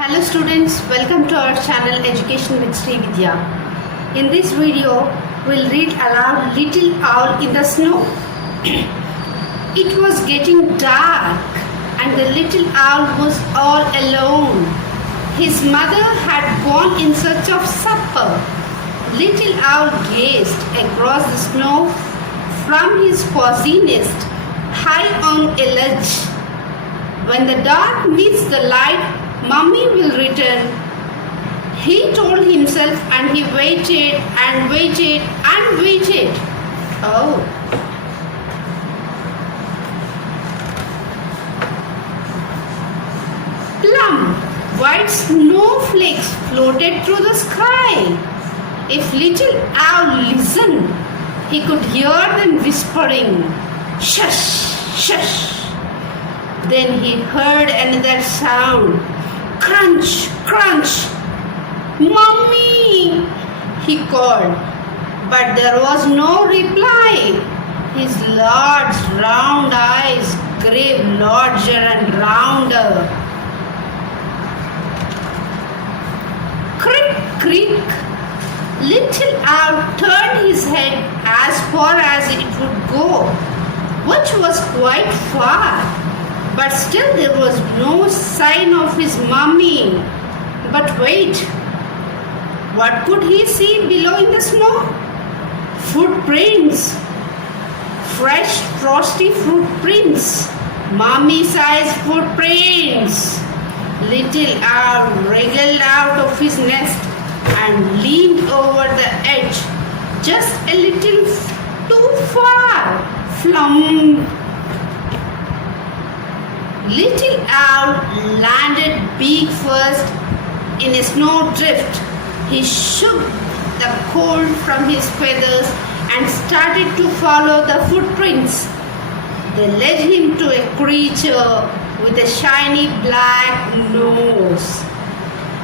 Hello students, welcome to our channel Education with Sree Vidhya. In this video, we'll read aloud Little Owl in the Snow. It was getting dark and the little owl was all alone. His mother had gone in search of supper. Little owl gazed across the snow from his cozy nest high on a ledge. When the dark meets the light, Mummy will return, he told himself, and he waited and waited and waited. Oh. Plump, white snowflakes floated through the sky. If little owl listened, he could hear them whispering, "Shush, shush." Then he heard another sound. Crunch, crunch. "Mummy!" he called, but there was no reply. His large round eyes grew larger and rounder. Crick, crick. Little owl turned his head as far as it would go, which was quite far. But still there was no sign of his mummy. But wait, what could he see below in the snow? Footprints. Fresh, frosty footprints. Mummy-sized footprints. Little owl wriggled out of his nest and leaned over the edge, just a little too far. Flump. Little owl landed beak first in a snowdrift. He shook the cold from his feathers and started to follow the footprints. They led him to a creature with a shiny black nose.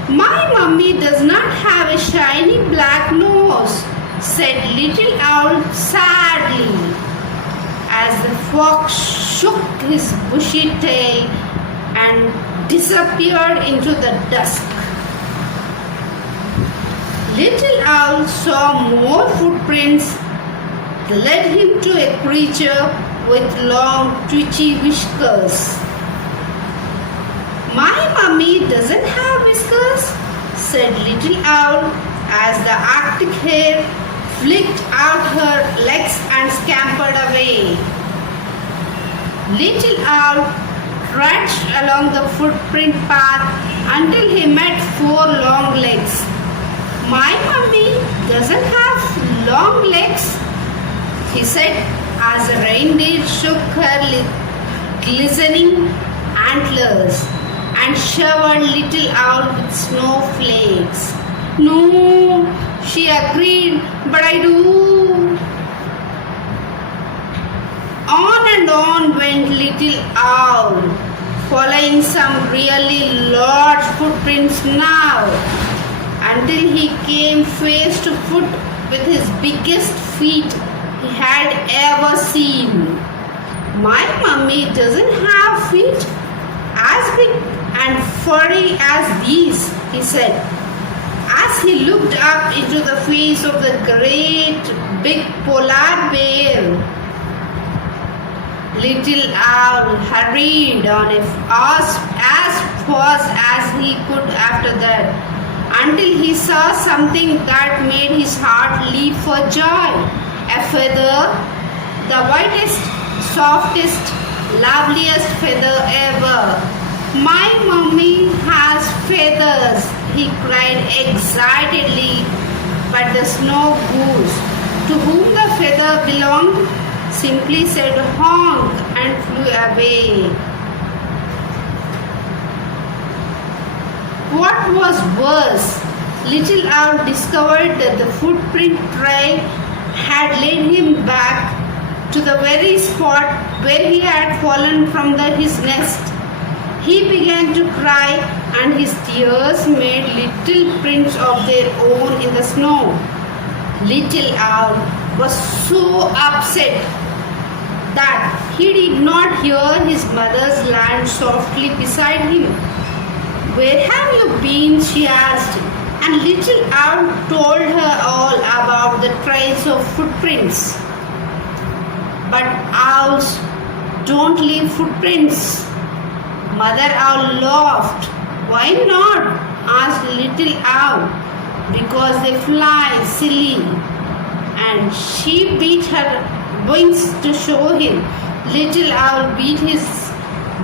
"My mummy does not have a shiny black nose," said Little Owl sadly, as the fox shook his bushy tail and disappeared into the dusk. Little Owl saw more footprints that led him to a creature with long twitchy whiskers. "My mummy doesn't have whiskers," said Little Owl as the Arctic hare flicked out her legs and scampered away. Little Owl trudged along the footprint path until he met 4 long legs. "My mummy doesn't have long legs," he said as a reindeer shook her glistening antlers and showered Little Owl with snowflakes. "No," she agreed, "but I do." On went Little Owl, following some really large footprints now, until he came face to foot with his biggest feet he had ever seen. "My mummy doesn't have feet as big and furry as these," he said, as he looked up into the face of the great big polar bear. Little Owl hurried on as fast as he could after that, until he saw something that made his heart leap for joy. A feather, the whitest, softest, loveliest feather ever. "My mummy has feathers," he cried excitedly. But the snow goose, to whom the feather belonged, simply said honk and flew away. What was worse, Little Owl discovered that the footprint trail had led him back to the very spot where he had fallen from his nest. He began to cry, and his tears made little prints of their own in the snow. Little Owl was so upset that he did not hear his mother's land softly beside him. "Where have you she asked, and little owl told her all about the trails of footprints. But owls don't leave footprints. Mother owl laughed. Why not? Asked little owl. Because they fly, silly. And she beat her wings to show him. Little owl beat his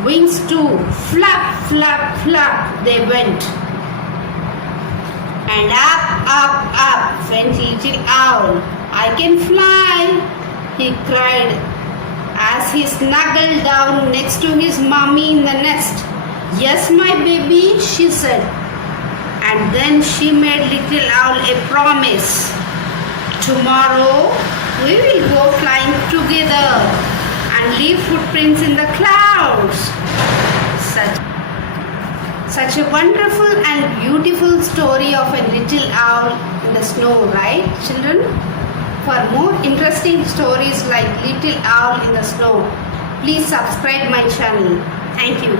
wings too. Flap, flap, flap they went. And up went little owl. I can fly, he cried as he snuggled down next to his mummy in the nest. Yes, my baby, she said. And then she made little owl a promise. Tomorrow we will go flying together and leave footprints in the clouds. Such a wonderful and beautiful story of a little owl in the snow, right, children? For more interesting stories like Little Owl in the Snow, please subscribe my channel. Thank you.